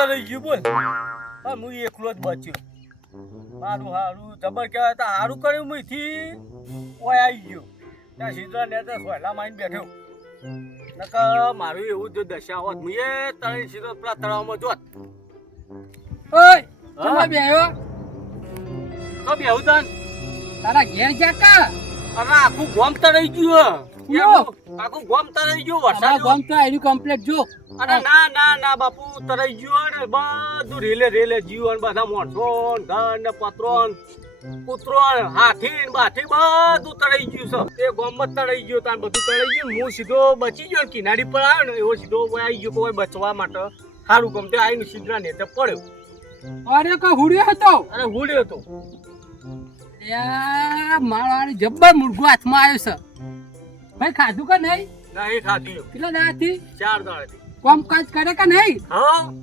તરાઈ ગયું બોલ હા હું એકલો જ બચ્યો મારું હારું જબર કહેવાય તો હારું કર્યું મુઈથી ઓય આવી ગયો ત્યાં સીધા ને તો સોયલા માઈને બેઠો નકર મારું એવું જો દશા હોત મુએ તળી સીધો પેલા તળાવમાં જોત ઓય તમે બેહ્યો તો બેહું તન તારા ઘેર જા કા અરે આખું ગોમ તરાઈ ગયું આખું ગોમ તરાઈ ગયું તારા વરસાદ ગામ તો આયરું કમ્પ્લીટ જો અરે ના ના ના બાપુ તરાઈ ગયું ને બધું રેલે રેલે જીવન બધા માણસો ઘર ને પત્રો કૂતરો હાથી ને બાથી બધું તરાઈ ગયું છે એ ગોમમાં તરાઈ ગયું તાર બધું તરાઈ ગયું હું સીધો બચી ગયો ને કિનારી પર આવ્યો ને એવો સીધો આવી ગયો કોઈ બચવા માટે સારું ગમતે આવીને સીધા ને તે પડ્યો અરે કો હુડ્યો હતો અરે હુડ્યો હતો યા માળાની જબ્બર મુર્ગો હાથમાં આવ્યો છે ભાઈ ખાધું કે નહીં ના એ ખાધી કેટલા દાડાથી 4 દાડાથી કામ કાજ કરે કે નહીં હા